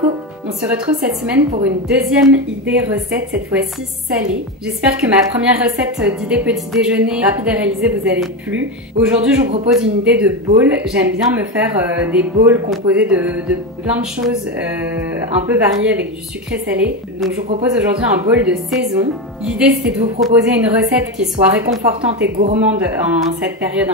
Coucou! On se retrouve cette semaine pour une deuxième idée recette, cette fois-ci salée. J'espère que ma première recette d'idée petit déjeuner rapide à réaliser vous avait plu. Aujourd'hui, je vous propose une idée de bowl. J'aime bien me faire des bowls composés de plein de choses un peu variées avec du sucré salé. Donc je vous propose aujourd'hui un bowl de saison. L'idée c'était de vous proposer une recette qui soit réconfortante et gourmande en cette période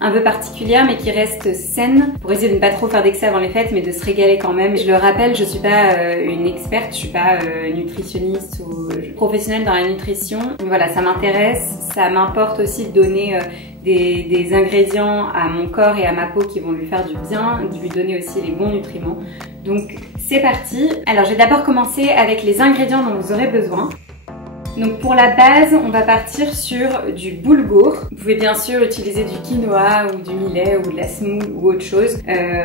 un peu particulière, mais qui reste saine pour essayer de ne pas trop faire d'excès avant les fêtes, mais de se régaler quand même. Je le rappelle, je suis pas une experte, je suis pas nutritionniste ou professionnelle dans la nutrition. Mais voilà, ça m'intéresse, ça m'importe aussi de donner des ingrédients à mon corps et à ma peau qui vont lui faire du bien, de lui donner aussi les bons nutriments. Donc c'est parti. Alors je vais d'abord commencer avec les ingrédients dont vous aurez besoin. Donc pour la base, on va partir sur du boulgour. Vous pouvez bien sûr utiliser du quinoa ou du millet ou de la semoule ou autre chose.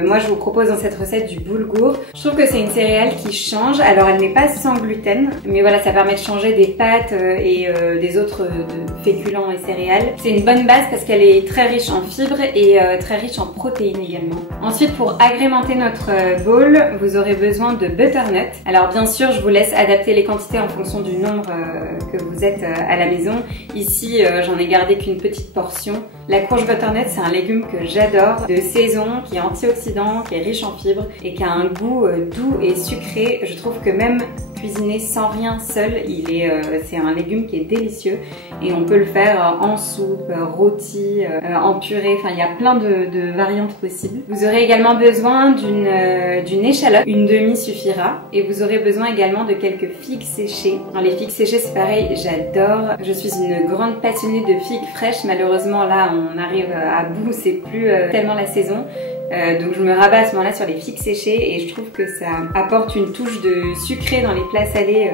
Moi je vous propose dans cette recette du boulgour. Je trouve que c'est une céréale qui change. Alors elle n'est pas sans gluten, mais voilà, ça permet de changer des pâtes et des autres féculents et céréales. C'est une bonne base parce qu'elle est très riche en fibres et très riche en protéines également. Ensuite, pour agrémenter notre bowl, vous aurez besoin de butternut. Alors bien sûr, je vous laisse adapter les quantités en fonction du nombre que vous êtes à la maison. Ici, j'en ai gardé qu'une petite portion. La courge butternut, c'est un légume que j'adore, de saison, qui est antioxydant, qui est riche en fibres et qui a un goût doux et sucré. Je trouve que même cuisiné sans rien seul, c'est un légume qui est délicieux et on peut le faire en soupe, rôti, en purée, enfin il y a plein de variantes possibles. Vous aurez également besoin d'une échalote, une demi suffira, et vous aurez besoin également de quelques figues séchées. Alors, les figues séchées c'est pareil, j'adore. Je suis une grande passionnée de figues fraîches, malheureusement là on arrive à bout, c'est plus tellement la saison. Donc je me rabats à ce moment-là sur les figues séchées et je trouve que ça apporte une touche de sucré dans les plats salés,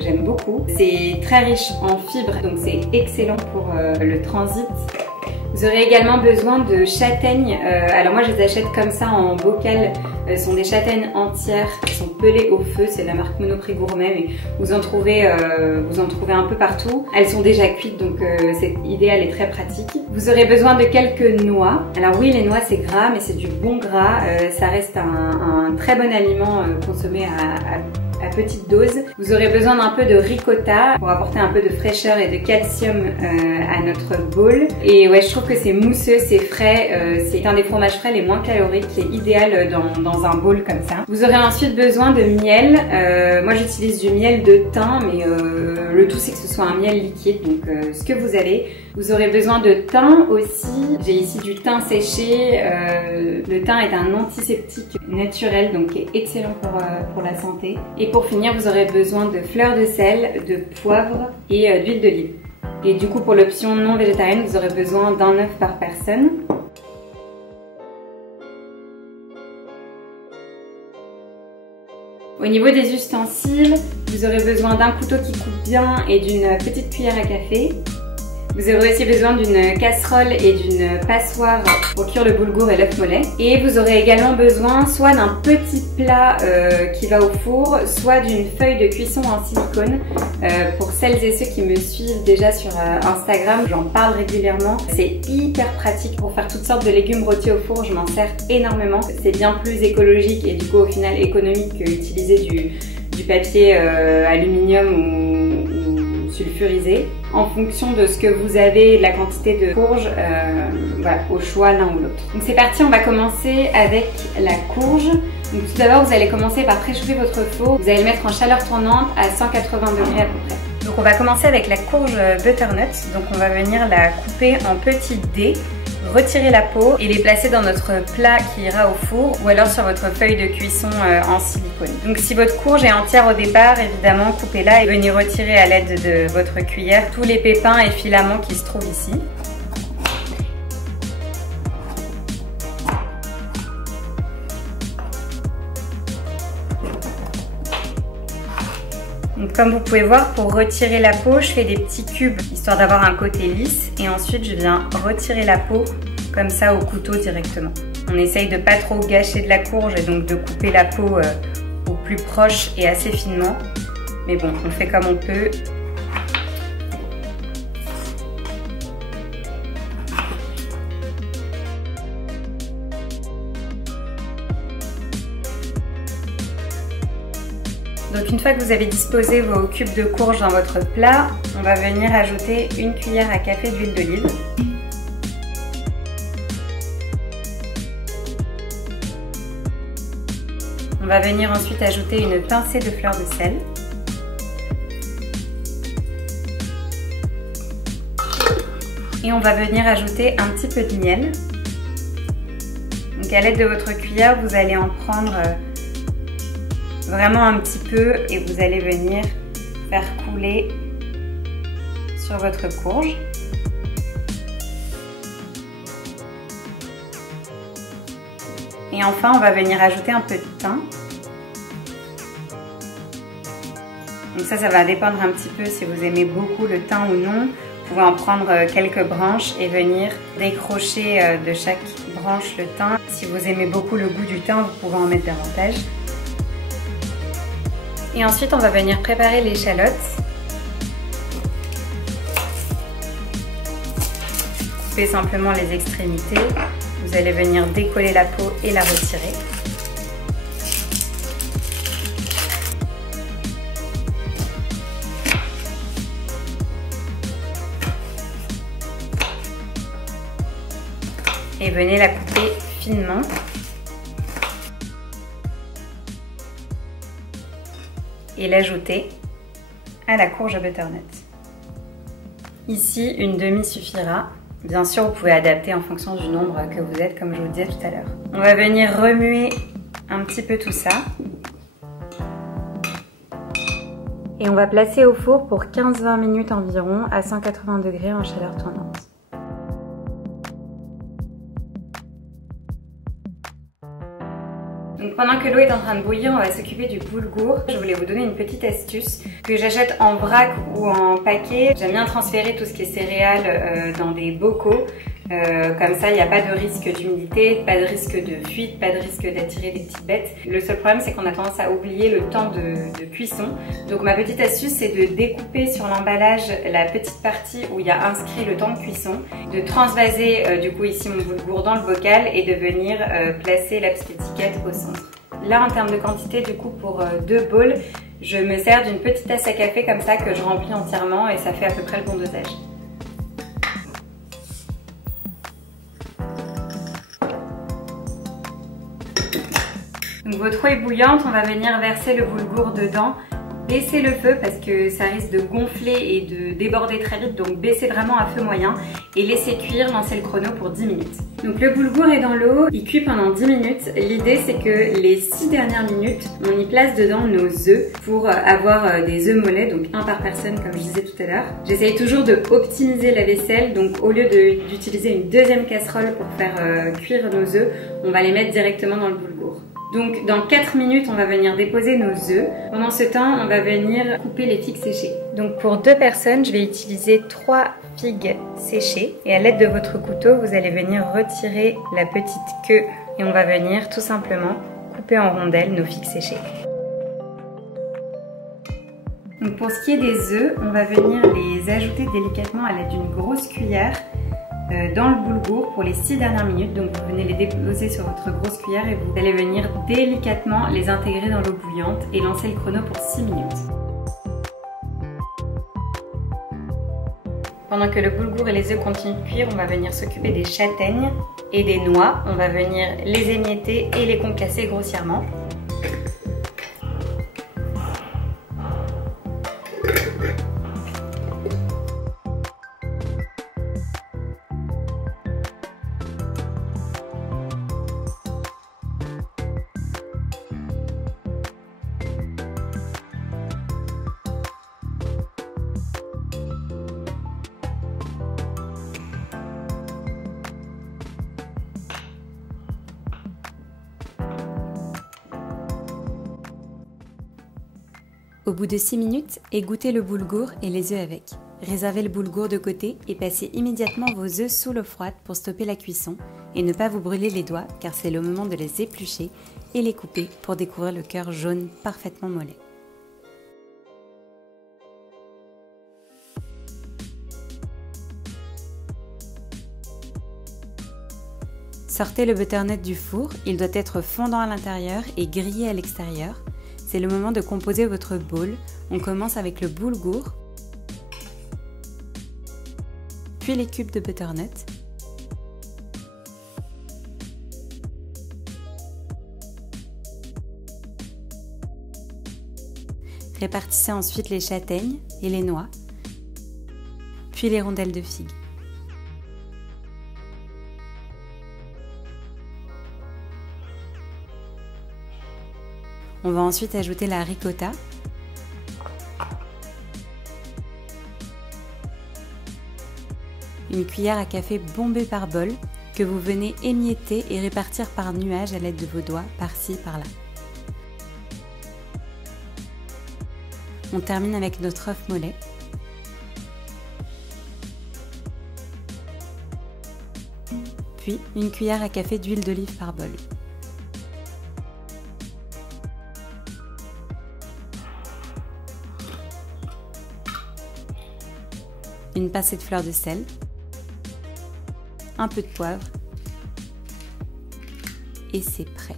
j'aime beaucoup. C'est très riche en fibres, donc c'est excellent pour le transit. Vous aurez également besoin de châtaignes. Alors moi je les achète comme ça en bocal. Ce sont des châtaignes entières qui sont pelées au feu. C'est la marque Monoprix Gourmet, mais vous en trouvez un peu partout. Elles sont déjà cuites, donc c'est idéal et très pratique. Vous aurez besoin de quelques noix. Alors oui, les noix c'est gras, mais c'est du bon gras. Ça reste un très bon aliment consommé à petite dose. Vous aurez besoin d'un peu de ricotta pour apporter un peu de fraîcheur et de calcium à notre bowl. Et ouais, je trouve que c'est mousseux, c'est frais, c'est un des fromages frais les moins caloriques, qui est idéal dans un bowl comme ça. Vous aurez ensuite besoin de miel. Moi j'utilise du miel de thym, mais le tout c'est que ce soit un miel liquide, donc ce que vous avez. Vous aurez besoin de thym aussi. J'ai ici du thym séché. Le thym est un antiseptique naturel, donc qui est excellent pour la santé. Et pour finir, vous aurez besoin de fleurs de sel, de poivre et d'huile d'olive. Et du coup, pour l'option non végétarienne, vous aurez besoin d'un œuf par personne. Au niveau des ustensiles, vous aurez besoin d'un couteau qui coupe bien et d'une petite cuillère à café. Vous aurez aussi besoin d'une casserole et d'une passoire pour cuire le boulgour et l'œuf mollet. Et vous aurez également besoin soit d'un petit plat qui va au four, soit d'une feuille de cuisson en silicone. Pour celles et ceux qui me suivent déjà sur Instagram, j'en parle régulièrement. C'est hyper pratique pour faire toutes sortes de légumes rôtis au four, je m'en sers énormément. C'est bien plus écologique et du coup au final économique que utiliser du papier aluminium ou sulfurisé. En fonction de ce que vous avez, de la quantité de courge, voilà, au choix l'un ou l'autre. Donc c'est parti, on va commencer avec la courge. Donc tout d'abord, vous allez commencer par préchauffer votre four. Vous allez le mettre en chaleur tournante à 180 degrés à peu près. Donc on va commencer avec la courge butternut. Donc on va venir la couper en petits dés, retirer la peau et les placer dans notre plat qui ira au four ou alors sur votre feuille de cuisson en silicone. Donc si votre courge est entière au départ, évidemment coupez-la et venez retirer à l'aide de votre cuillère tous les pépins et filaments qui se trouvent ici. Donc, comme vous pouvez voir, pour retirer la peau, je fais des petits cubes histoire d'avoir un côté lisse et ensuite je viens retirer la peau comme ça au couteau directement. On essaye de pas trop gâcher de la courge et donc de couper la peau au plus proche et assez finement. Mais bon, on fait comme on peut. Donc une fois que vous avez disposé vos cubes de courge dans votre plat, on va venir ajouter une cuillère à café d'huile d'olive. On va venir ensuite ajouter une pincée de fleur de sel. Et on va venir ajouter un petit peu de miel. Donc à l'aide de votre cuillère, vous allez en prendre vraiment un petit peu et vous allez venir faire couler sur votre courge. Et enfin, on va venir ajouter un peu de thym. Donc ça va dépendre un petit peu si vous aimez beaucoup le thym ou non. Vous pouvez en prendre quelques branches et venir décrocher de chaque branche le thym. Si vous aimez beaucoup le goût du thym, vous pouvez en mettre davantage. Et ensuite, on va venir préparer l'échalote. Coupez simplement les extrémités. Vous allez venir décoller la peau et la retirer. Et venez la couper finement. Et l'ajouter à la courge butternut. Ici, une demi suffira. Bien sûr, vous pouvez adapter en fonction du nombre que vous êtes, comme je vous le disais tout à l'heure. On va venir remuer un petit peu tout ça. Et on va placer au four pour 15-20 minutes environ à 180 degrés en chaleur tournante. Donc pendant que l'eau est en train de bouillir, on va s'occuper du boulgour. Je voulais vous donner une petite astuce que j'achète en vrac ou en paquet. J'aime bien transférer tout ce qui est céréales dans des bocaux. Comme ça, il n'y a pas de risque d'humidité, pas de risque de fuite, pas de risque d'attirer des petites bêtes. Le seul problème, c'est qu'on a tendance à oublier le temps de cuisson. Donc ma petite astuce, c'est de découper sur l'emballage la petite partie où il y a inscrit le temps de cuisson, de transvaser du coup ici mon boulgour dans le bocal et de venir placer la petite étiquette au centre. Là, en termes de quantité, du coup, pour 2 bowls, je me sers d'une petite tasse à café comme ça que je remplis entièrement et ça fait à peu près le bon dosage. Donc votre eau est bouillante, on va venir verser le boulgour dedans. Baissez le feu parce que ça risque de gonfler et de déborder très vite, donc baissez vraiment à feu moyen et laissez cuire, lancez le chrono pour 10 minutes. Donc le boulgour est dans l'eau, il cuit pendant 10 minutes. L'idée c'est que les 6 dernières minutes, on y place dedans nos œufs pour avoir des œufs mollets, donc un par personne comme je disais tout à l'heure. J'essaye toujours de optimiser la vaisselle, donc au lieu d'utiliser une deuxième casserole pour faire cuire nos œufs, on va les mettre directement dans le boulgour. Donc dans 4 minutes, on va venir déposer nos œufs. Pendant ce temps, on va venir couper les figues séchées. Donc pour 2 personnes, je vais utiliser 3 figues séchées. Et à l'aide de votre couteau, vous allez venir retirer la petite queue. Et on va venir tout simplement couper en rondelles nos figues séchées. Donc pour ce qui est des œufs, on va venir les ajouter délicatement à l'aide d'une grosse cuillère dans le boulgour pour les 6 dernières minutes. Donc vous venez les déposer sur votre grosse cuillère et vous allez venir délicatement les intégrer dans l'eau bouillante et lancer le chrono pour 6 minutes. Pendant que le boulgour et les œufs continuent de cuire, on va venir s'occuper des châtaignes et des noix. On va venir les émietter et les concasser grossièrement. Au bout de 6 minutes, égouttez le boulgour et les œufs avec. Réservez le boulgour de côté et passez immédiatement vos œufs sous l'eau froide pour stopper la cuisson et ne pas vous brûler les doigts car c'est le moment de les éplucher et les couper pour découvrir le cœur jaune parfaitement mollet. Sortez le butternut du four, il doit être fondant à l'intérieur et grillé à l'extérieur. c'est le moment de composer votre bowl. On commence avec le boulgour, puis les cubes de butternut, répartissez ensuite les châtaignes et les noix, puis les rondelles de figues. On va ensuite ajouter la ricotta, une cuillère à café bombée par bol que vous venez émietter et répartir par nuages à l'aide de vos doigts par-ci par-là. On termine avec notre œuf mollet. Puis une cuillère à café d'huile d'olive par bol. Une pincée de fleur de sel, un peu de poivre et c'est prêt.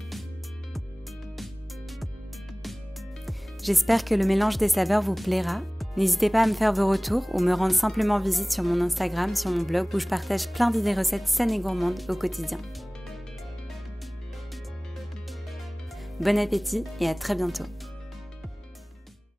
J'espère que le mélange des saveurs vous plaira. N'hésitez pas à me faire vos retours ou me rendre simplement visite sur mon Instagram, sur mon blog où je partage plein d'idées recettes saines et gourmandes au quotidien. Bon appétit et à très bientôt!